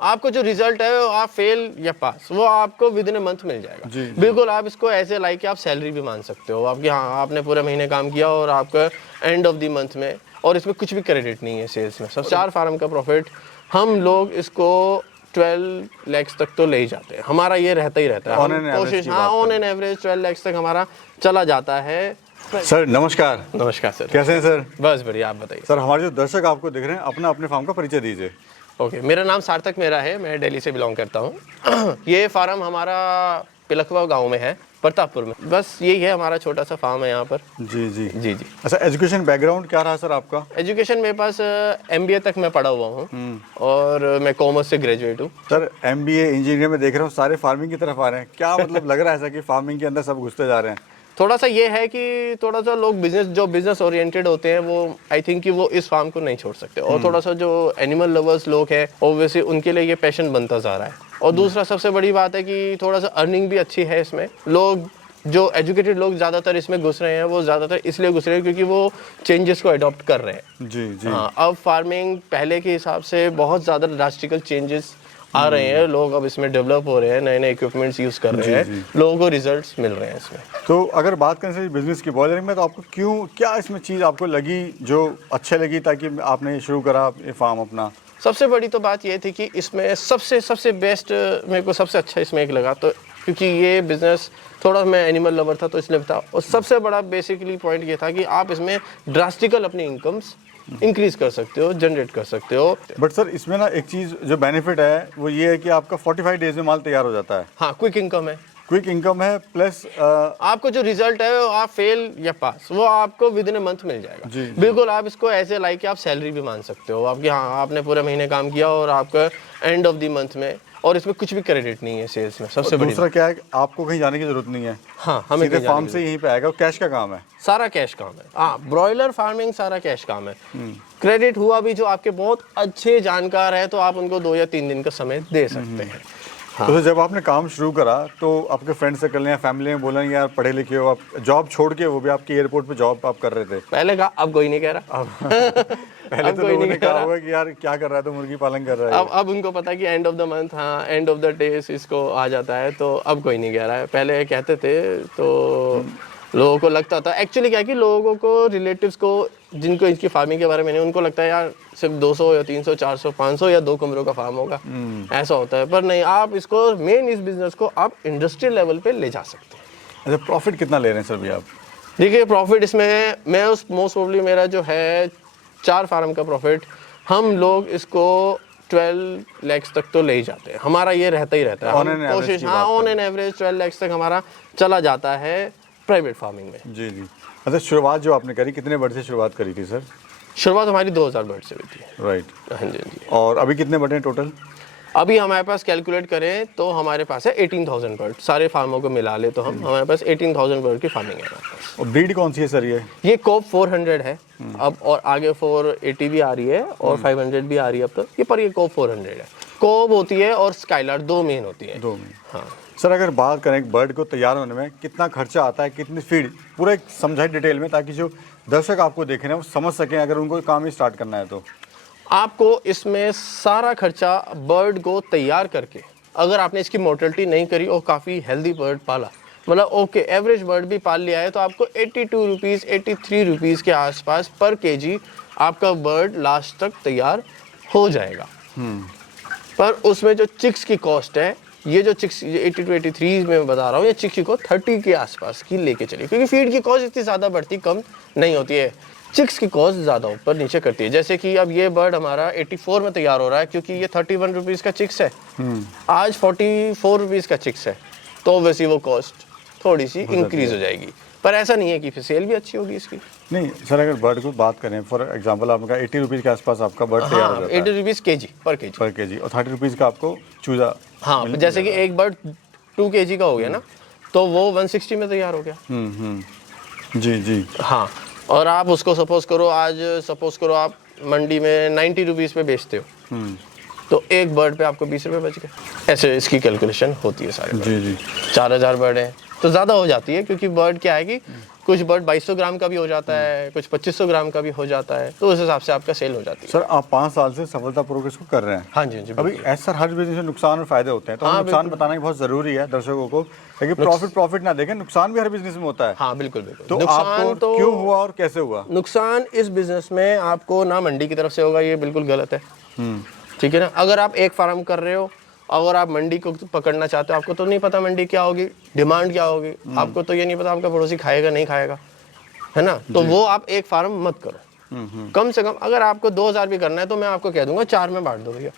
आपको जो रिजल्ट है वो आप फेल या पास वो आपको विद इन ए मंथ मिल जाएगा। बिल्कुल आप इसको ऐसे लाइक कि आप सैलरी भी मान सकते हो आपकी। हाँ, आपने पूरे महीने काम किया और आपका एंड ऑफ द मंथ में, और इसमें कुछ भी क्रेडिट नहीं है सेल्स में। सब 4 फार्म का प्रॉफिट हम लोग इसको 12 लाख तक तो ले ही जाते हैं। हमारा ये रहता ही रहता है, हम कोशिश, हाँ, ऑन एन एवरेज 12 लाख तक हमारा चला जाता है। सर नमस्कार। नमस्कार सर, कैसे हैं सर? बस बढ़िया, आप बताइए। सर हमारे जो दर्शक आपको दिख रहे हैं, अपना अपने फार्म का परिचय दीजिए। ओके, मेरा नाम सार्थक मेरा है, मैं दिल्ली से बिलोंग करता हूँ। ये फार्म हमारा पिलखवा गांव में है, प्रतापपुर में। बस यही है, हमारा छोटा सा फार्म है यहाँ पर। जी जी जी जी। अच्छा, एजुकेशन बैकग्राउंड क्या रहा सर आपका? एजुकेशन मेरे पास MBA तक मैं पढ़ा हुआ हूँ और मैं कॉमर्स से ग्रेजुएट हूँ। सर MBA इंजीनियर में देख रहा हूँ सारे फार्मिंग की तरफ आ रहे हैं, क्या मतलब लग रहा है ऐसा कि फार्मिंग के अंदर सब घुसते जा रहे हैं? थोड़ा सा ये है कि थोड़ा सा लोग बिजनेस ओरिएंटेड होते हैं, वो आई थिंक कि वो इस फार्म को नहीं छोड़ सकते। और थोड़ा सा जो एनिमल लवर्स लोग हैं, ऑब्वियसली उनके लिए ये पैशन बनता जा रहा है। और दूसरा सबसे बड़ी बात है कि थोड़ा सा अर्निंग भी अच्छी है इसमें। लोग जो एजुकेटेड लोग ज़्यादातर इसमें घुस रहे हैं, वो ज़्यादातर इसलिए घुस रहे हैं क्योंकि वो चेंजेस को अडॉप्ट कर रहे हैं। जी जी। हाँ, अब फार्मिंग पहले के हिसाब से बहुत ज़्यादा ड्रास्टिकल चेंजेस आ रहे हैं। लोग अब इसमें डेवलप हो रहे हैं, नए नए इक्विपमेंट्स यूज़ कर रहे हैं, लोगों को रिजल्ट्स मिल रहे हैं इसमें। तो अगर बात करें सर बिजनेस की बॉयलरिंग में, तो आपको क्या इसमें चीज़ आपको लगी जो अच्छे लगी ताकि आपने शुरू करा ये फार्म अपना? सबसे बड़ी तो बात ये थी कि इसमें सबसे बेस्ट मेरे को सबसे अच्छा इसमें एक लगा, तो क्योंकि ये बिज़नेस थोड़ा, मैं एनिमल लवर था तो इसलिए था। और सबसे बड़ा बेसिकली पॉइंट ये था कि आप इसमें ड्रास्टिकल अपनी इनकम्स इंक्रीज कर सकते हो, जनरेट कर सकते हो। बट सर इसमें ना एक चीज़ जो बेनिफिट है वो ये है कि आपका 45 डेज में माल तैयार हो जाता है। हाँ, क्विक इनकम है, क्विक इनकम है, प्लस आपको जो रिजल्ट है वो आप फेल या पास वो आपको विद इन ए मंथ मिल जाएगा। बिल्कुल आप इसको ऐसे लाइक कि आप सैलरी भी मान सकते हो आपकी। हाँ, आपने पूरे महीने काम किया और आपका एंड ऑफ द मंथ में, और इसमें कुछ भी क्रेडिट नहीं है सेल्स में। सबसे बड़ी दूसरा क्या है, आपको कहीं जाने की जरूरत नहीं है। हाँ, हमें सीधे फार्म से यहीं पे आएगा, कैश का काम है, सारा कैश काम है। हाँ, ब्रॉयलर फार्मिंग सारा कैश काम है। क्रेडिट हुआ भी जो आपके बहुत अच्छे जानकार है तो आप उनको 2 या 3 दिन का समय दे सकते हैं। हाँ। तो जब आपने काम शुरू करा तो आपके फ्रेंड सर्कल ने, फैमिली में बोला यार पढ़े लिखे हो, आप जॉब छोड़ के, वो भी आपकी एयरपोर्ट पे जॉब आप कर रहे थे? पहले कहा, अब कोई नहीं कह रहा। पहले तो लोगों ने कहा होगा कि यार क्या कर रहा है, तो मुर्गी पालन कर रहा है। अब उनको पता है कि एंड ऑफ द मंथ, हाँ, एंड ऑफ द डेज इसको आ जाता है, तो अब कोई नहीं कह रहा है। पहले कहते थे तो लोगों को लगता था, एक्चुअली क्या है कि लोगों को, रिलेटिव्स को, जिनको इसकी फार्मिंग के बारे में नहीं, उनको लगता है यार सिर्फ 200 या 300 400 500 या 2 कमरों का फार्म होगा, ऐसा होता है। पर नहीं, आप इसको मेन इस बिजनेस को आप इंडस्ट्रियल लेवल पे ले जा सकते हैं। अच्छा, प्रॉफिट कितना ले रहे हैं सर भैया आप? देखिए, प्रॉफिट इसमें मैं मोस्ट प्रोबेबली मेरा जो है 4 फार्म का प्रॉफिट हम लोग इसको 12 लाख तक तो ले ही जाते हैं। हमारा ये रहता ही रहता है, हम कोशिश, हाँ, ऑन एन एवरेज 12 लाख तक हमारा चला जाता है प्राइवेट फार्मिंग में। जी जी। अच्छा, शुरुआत जो आपने करी, कितने बर्ड से शुरुआत करी थी सर? शुरुआत हमारी 2000 बर्ड से हुई थी। राइट। हाँ जी, हाँ जी। और अभी कितने बर्ड हैं टोटल? अभी हमारे पास कैलकुलेट करें तो हमारे पास है 18,000 बर्ड, सारे फार्मों को मिला ले तो हमारे पास 18,000 बर्ड की फार्मिंग है हमारे पास। और ब्रीड कौन सी है सर ये? कोब 400 है अब, और आगे 480 भी आ रही है और 500 भी आ रही है अब तो ये, पर ये कोब 400 है। कोब होती है और स्काइलर, 2 मेन होती है। 2 में। हाँ सर, अगर बात करें एक बर्ड को तैयार होने में कितना खर्चा आता है, कितनी फीड, पूरा एक समझाए डिटेल में, ताकि जो दर्शक आपको देख रहे हैं वो समझ सकें अगर उनको काम ही स्टार्ट करना है तो। आपको इसमें सारा खर्चा बर्ड को तैयार करके, अगर आपने इसकी मोर्टेलिटी नहीं करी और काफ़ी हेल्दी बर्ड पाला, मतलब ओके एवरेज बर्ड भी पाल लिया है, तो आपको 82 रुपीज़ 83 रुपीज़ के आसपास पर केजी आपका बर्ड लास्ट तक तैयार हो जाएगा। पर उसमें जो चिक्स की कॉस्ट है, ये जो चिक्स 82 83 में बता रहा हूँ, ये चिक्स को 30 के आसपास की लेके चलिए, क्योंकि फीड की कॉस्ट इतनी ज़्यादा बढ़ती कम नहीं होती है, चिक्स की कॉस्ट ज़्यादा ऊपर नीचे करती है। जैसे कि अब ये बर्ड हमारा 84 में तैयार हो रहा है क्योंकि ये 31 रुपीज़ का चिक्स है, आज 44 रुपीज़ का चिक्स है, तो वैसे वो कॉस्ट थोड़ी सी इंक्रीज हो जाएगी। पर ऐसा नहीं है कि फिर सेल भी अच्छी होगी इसकी। नहीं सर, अगर बर्ड को बात करें, फॉर एग्जांपल आपने कहा 80 रुपीज़ के आसपास आपका बर्ड तैयार हो जाता है। 80 रुपीज़ केजी पर केजी, और 30 रुपीज़ का आपको चूजा। हाँ, जैसे कि एक बर्ड 2 केजी का हो गया ना, तो वो 160 में तैयार हो गया। जी जी। हाँ, और आप उसको सपोज करो, आज सपोज करो आप मंडी में 90 रुपीज़ पे बेचते हो, तो एक बर्ड पे आपको 20 रुपये बच गए। ऐसे इसकी कैलकुलेशन होती है सारे। जी जी। 4000 बर्ड हैं तो ज़्यादा हो जाती है, क्योंकि बर्ड क्या है कि कुछ बर्ड 2200 ग्राम का भी हो जाता है, कुछ 2500 ग्राम का भी हो जाता है, तो उस हिसाब से आपका सेल हो जाती है। सर आप 5 साल से सफलतापूर्वक इसको कर रहे हैं। हाँ जी, हाँ जी। अभी ऐसा हर बिजनेस में नुकसान और फायदे होते हैं, तो हाँ, नुकसान बताना ही बहुत जरूरी है दर्शकों को, ताकि प्रॉफिट ना देखें, नुकसान भी हर बिजनेस में होता है। हाँ बिल्कुल बिल्कुल। तो नुकसान आपको तो क्यों हुआ और कैसे हुआ? नुकसान इस बिजनेस में आपको ना मंडी की तरफ से होगा, ये बिल्कुल गलत है। ठीक है ना। अगर आप एक फार्म कर रहे हो, अगर आप मंडी को पकड़ना चाहते हो, आपको तो नहीं पता मंडी क्या होगी, डिमांड क्या होगी, आपको तो ये नहीं पता आपका पड़ोसी खाएगा नहीं खाएगा, है ना। तो वो आप एक फार्म मत करो। कम से कम अगर आपको 2000 भी करना है तो मैं आपको कह दूंगा 4 में बांट दो भैया,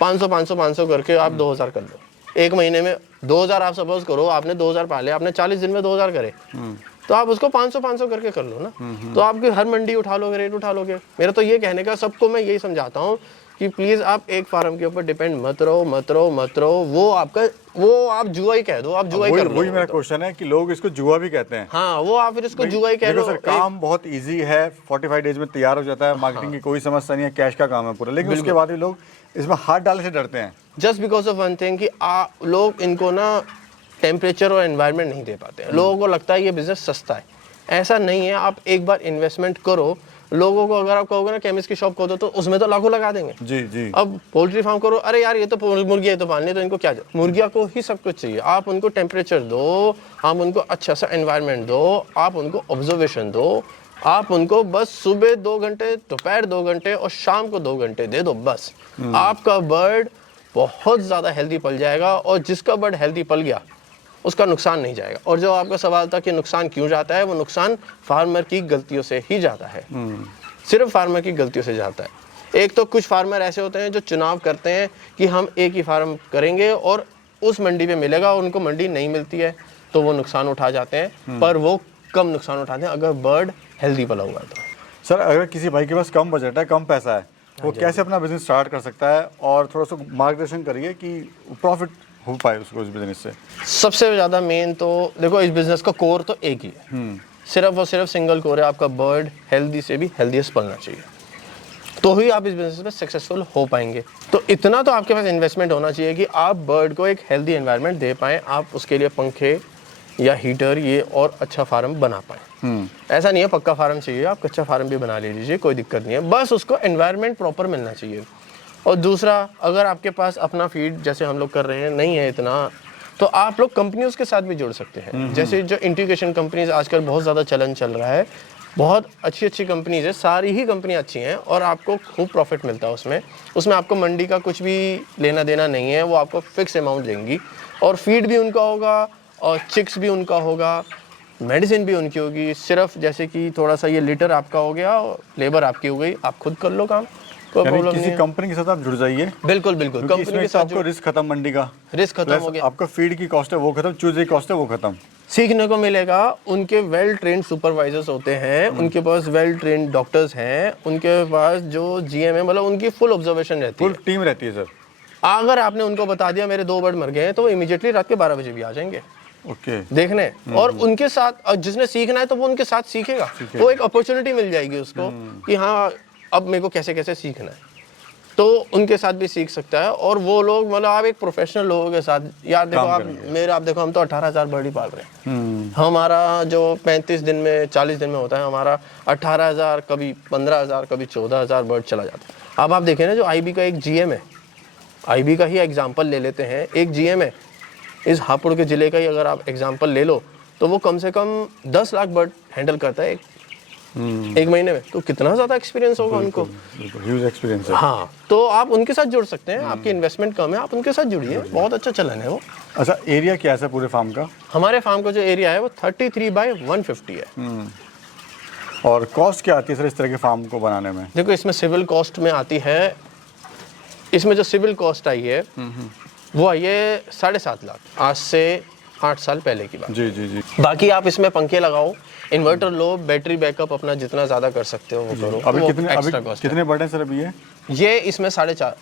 500 500 500 करके आप 2000 कर दो। एक महीने में 2000 आप सपोज करो, आपने 2000 पाले, आपने 40 दिन में 2000 करे, तो आप उसको 500 500 करके कर लो ना। तो आपकी हर मंडी उठा लोगे, रेट उठा लोगे। मेरा तो ये कहने का, सबको मैं यही समझाता हूँ कि प्लीज आप एक फार्म के ऊपर डिपेंड मत रहो। वो आपका, वो आप जुआ ही कह दो, आप जुआ ही कर लो। वही मेरा क्वेश्चन है कि लोग इसको जुआ भी कहते हैं। हाँ, वो आप फिर इसको जुआ ही कह लो। सर काम बहुत इजी है, 45 डेज में तैयार हो जाता है, मार्केटिंग की कोई समस्या नहीं है, कैश का काम है पूरा, लेकिन उसके बाद भी लोग इसमें हाथ डालने से डरते हैं। Just because of one thing कि लोग इनको ना टेम्परेचर और एनवायरनमेंट नहीं दे पाते हैं। लोगों को लगता है ये बिजनेस सस्ता है, ऐसा नहीं है। आप एक बार इन्वेस्टमेंट करो। लोगों को अगर आप कहोगे ना केमिस्ट की शॉप खोदो, तो उसमें तो लाखों लगा देंगे। जी जी। अब पोल्ट्री फार्म करो, अरे यार ये तो मुर्गियाँ तो पालनी, तो इनको क्या, मुर्गिया को ही सब कुछ चाहिए। आप उनको टेम्परेचर दो, आप उनको अच्छा सा एनवायरनमेंट दो, आप उनको ऑब्जर्वेशन दो, आप उनको बस सुबह 2 घंटे, दोपहर 2 घंटे और शाम को 2 घंटे दे दो बस। आपका बर्ड बहुत ज़्यादा हेल्दी पल जाएगा, और जिसका बर्ड हेल्दी पल गया उसका नुकसान नहीं जाएगा। और जो आपका सवाल था कि नुकसान क्यों जाता है, वो नुकसान फार्मर की गलतियों से ही जाता है। सिर्फ फार्मर की गलतियों से जाता है। एक तो कुछ फार्मर ऐसे होते हैं जो चुनाव करते हैं कि हम एक ही फार्म करेंगे और उस मंडी में मिलेगा, और उनको मंडी नहीं मिलती है तो वो नुकसान उठा जाते हैं, पर वो कम नुकसान उठाते हैं अगर बर्ड हेल्दी पला हुआ है तो। सर अगर किसी भाई के पास कम बजट है, कम पैसा है, वो कैसे अपना बिजनेस स्टार्ट कर सकता है, और थोड़ा सा मार्गदर्शन करिए कि प्रॉफिट हो पाए उसको इस बिजनेस से। सबसे ज़्यादा मेन तो देखो, इस बिजनेस का कोर तो एक ही है, सिर्फ और सिर्फ सिंगल कोर है, आपका बर्ड हेल्दी से भी हेल्दीएस्ट पलना चाहिए, तो ही आप इस बिजनेस में सक्सेसफुल हो पाएंगे। तो इतना तो आपके पास इन्वेस्टमेंट होना चाहिए कि आप बर्ड को एक हेल्दी एनवायरनमेंट दे पाएँ, आप उसके लिए पंखे या हीटर ये और अच्छा फार्म बना पाएँ। ऐसा नहीं है पक्का फार्म चाहिए, आप कच्चा फार्म भी बना लीजिए, कोई दिक्कत नहीं है, बस उसको एनवायरनमेंट प्रॉपर मिलना चाहिए। और दूसरा, अगर आपके पास अपना फीड जैसे हम लोग कर रहे हैं नहीं है इतना, तो आप लोग कंपनियों के साथ भी जुड़ सकते हैं। जैसे जो इंटीग्रेशन कंपनीज आजकल बहुत ज़्यादा चलन चल रहा है, बहुत अच्छी अच्छी कंपनीज है, सारी ही कंपनी अच्छी हैं और आपको खूब प्रॉफिट मिलता है उसमें आपको मंडी का कुछ भी लेना देना नहीं है, वो आपको फिक्स अमाउंट देंगी, और फीड भी उनका होगा और चिक्स भी उनका होगा, मेडिसिन भी उनकी होगी। सिर्फ जैसे कि थोड़ा सा ये लीटर आपका हो गया, लेबर आपकी हो गई, आप खुद कर लो काम, कोई प्रॉब्लम नहीं किसी है। कंपनी के साथ आप जुड़ जाइए। बिल्कुल बिल्कुल, कंपनी के साथ आपको रिस्क खत्म, मंडी का रिस्क खत्म हो गया, आपका फीड की कॉस्ट है वो खत्म, चूजे की कॉस्ट है वो खत्म। सीखने को मिलेगा। उनके वेल ट्रेंड सुपरवाइजर्स होते हैं, उनके पास वेल ट्रेंड डॉक्टर्स हैं, उनके पास जो जीएम है, मतलब उनकी फुल ऑब्जर्वेशन रहती है, फुल टीम रहती है सर। अगर आपने उनको बता दिया मेरे 2 बर्ड मर गए हैं, तो वो इमीडिएटली रात के 12 बजे भी आ जाएंगे ओके देखने, और उनके साथ, और जिसने सीखना है तो वो उनके साथ सीखेगा। वो एक अपॉर्चुनिटी मिल जाएगी उसको कि हाँ अब मेरे को कैसे कैसे सीखना है, तो उनके साथ भी सीख सकता है। और वो लोग, मतलब आप एक प्रोफेशनल लोगों के साथ, यार देखो आप देखो हम तो 18,000 बर्ड ही पाल रहे हैं। हमारा जो 35 दिन में 40 दिन में होता है, हमारा 18,000, कभी 15,000, कभी 14,000 बर्ड चला जाता है। अब आप देखें ना, जो आईबी का एक जीएम है, आईबी का ही एग्जाम्पल ले लेते हैं, एक जीएम है इस हापुड़ के ज़िले का ही अगर आप एग्जाम्पल ले लो, तो वो कम से कम 10 लाख बर्ड हैंडल करता है एक महीने में, तो कितना ज़्यादा एक्सपीरियंस होगा उनको, ह्यूज एक्सपीरियंस है। हाँ, तो आप उनके साथ जुड़ सकते हैं, आपकी इन्वेस्टमेंट कम है, आप उनके साथ जुड़िए, बहुत अच्छा चलन है वो। अच्छा, एरिया क्या है पूरे फार्म का? हमारे फार्म का जो एरिया है वो 33/150 है। और कॉस्ट क्या आती है सर इस तरह के फार्म को बनाने में? देखो, इसमें सिविल कॉस्ट में आती है, इसमें जो सिविल कॉस्ट आई है वो आई है 7.5 लाख, आज से 8 साल पहले की बात। जी जी जी। बाकी आप इसमें पंखे लगाओ, इन्वर्टर लो, बैटरी बैकअप अपना जितना ज़्यादा कर सकते हो वो करो। अभी वो कितने एक्स्ट्रा कॉस्ट कितने बर्ड हैं सर अभी? ये इसमें 4,500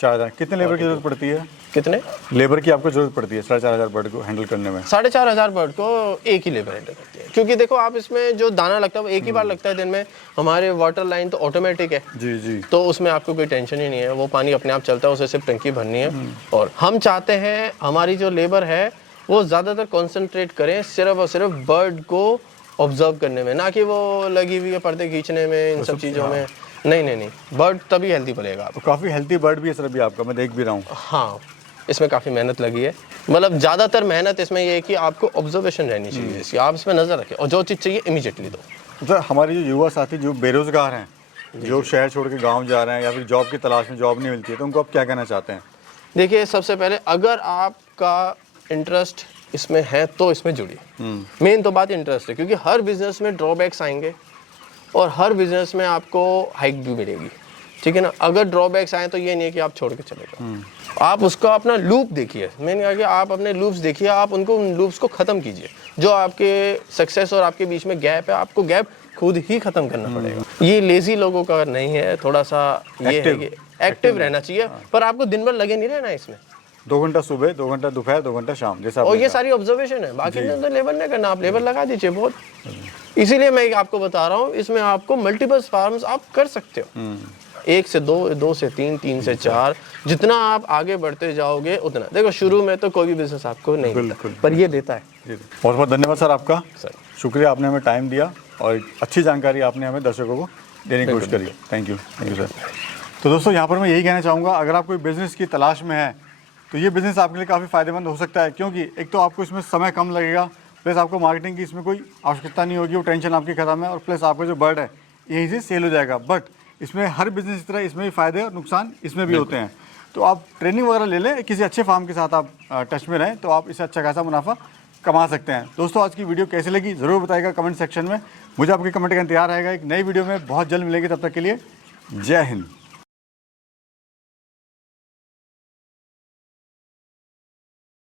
4,000 कितने लेबर की जरूरत पड़ती है? कितने लेबर की आपको जरूरत पड़ती है 4,500 बर्ड को हैंडल करने में? 4,500 बर्ड को एक ही लेबर हैंडल करती है, क्योंकि देखो आप इसमें जो दाना लगता है वो एक ही बार लगता है दिन में। हमारे वाटर लाइन तो ऑटोमेटिक है, जी जी। तो उसमें आपको कोई टेंशन ही नहीं है, वो पानी अपने आप चलता है, उसे सिर्फ टंकी भरनी है। और हम चाहते हैं हमारी जो लेबर है वो ज़्यादातर कॉन्सेंट्रेट करें सिर्फ और सिर्फ बर्ड को ऑब्जर्व करने में, ना कि वो लगी हुई है पर्दे खींचने में, इन सब चीज़ों में। नहीं, बर्ड तभी हेल्दी पलेगा। तो काफ़ी हेल्थी बर्ड भी है सर अभी आपका, मैं देख भी रहा हूँ। हाँ, इसमें काफ़ी मेहनत लगी है, मतलब ज़्यादातर मेहनत इसमें ये है कि आपको ऑब्जर्वेशन रहनी चाहिए इसकी, आप इसमें नज़र रखें और जो चीज़ चाहिए इमीडिएटली दो। सर हमारे जो युवा साथी जो बेरोजगार हैं, जो शहर छोड़ के गांव जा रहे हैं या फिर जॉब की तलाश में जॉब नहीं मिलती है, तो उनको आप क्या कहना चाहते हैं? देखिए, सबसे पहले अगर आपका इंटरेस्ट इसमें है तो इसमें जुड़िए। मेन तो बात इंटरेस्ट है, क्योंकि हर बिजनेस में ड्रॉबैक्स आएंगे और हर बिजनेस में आपको हाइक भी मिलेगी, ठीक है ना। अगर ड्रॉबैक्स आए तो ये नहीं है कि आप छोड़ के चले जाओ, आप उसका अपना लूप देखिए। मैंने कहा कि आप अपने लूप्स देखिए, आप उनको उन लूप्स को ख़त्म कीजिए। जो आपके सक्सेस और आपके बीच में गैप है, आपको गैप खुद ही ख़त्म करना पड़ेगा। ये लेज़ी लोगों का नहीं है, थोड़ा सा ये है कि एक्टिव रहना चाहिए, पर आपको दिन भर लगे नहीं रहना इसमें। 2 घंटा सुबह, 2 घंटा दोपहर, 2 घंटा शाम, जैसा और आपने ये कहा। सारी ऑब्जर्वेशन है, बाकी दिन तो लेबर नहीं करना, आप लेबर लगा दीजिए बहुत। इसीलिए मैं आपको बता रहा हूँ, इसमें आपको मल्टीपल फार्म्स आप कर सकते हो, 1 से 2, 2 से 3, 3 से 4, जितना आप आगे बढ़ते जाओगे उतना। देखो, शुरू में तो कोई भी बिजनेस आपको नहीं देता, पर ये देता है। बहुत बहुत धन्यवाद सर आपका, सर शुक्रिया, आपने हमें टाइम दिया और अच्छी जानकारी आपने हमें दर्शकों को देने की कोशिश करी। Thank you sir. तो दोस्तों, यहाँ पर मैं यही कहना चाहूँगा, अगर आप कोई बिज़नेस की तलाश में है तो ये बिज़नेस आपके लिए काफ़ी फ़ायदेमंद हो सकता है, क्योंकि एक तो आपको इसमें समय कम लगेगा, प्लस आपको मार्केटिंग की इसमें कोई आवश्यकता नहीं होगी, वो टेंशन आपकी खत्म है, और प्लस आपका जो बर्ड है यहीं से सेल हो जाएगा। बट इसमें हर बिज़नेस की तरह इसमें भी फ़ायदे और नुकसान इसमें भी होते हैं। तो आप ट्रेनिंग वगैरह ले लें, किसी अच्छे फार्म के साथ आप टच में रहें, तो आप इससे अच्छा खासा मुनाफा कमा सकते हैं। दोस्तों, आज की वीडियो कैसी लगी ज़रूर बताइएगा कमेंट सेक्शन में। मुझे आपके कमेंट का इंतजार रहेगा। एक नई वीडियो में बहुत जल्द मिलेगी, तब तक के लिए जय हिंद।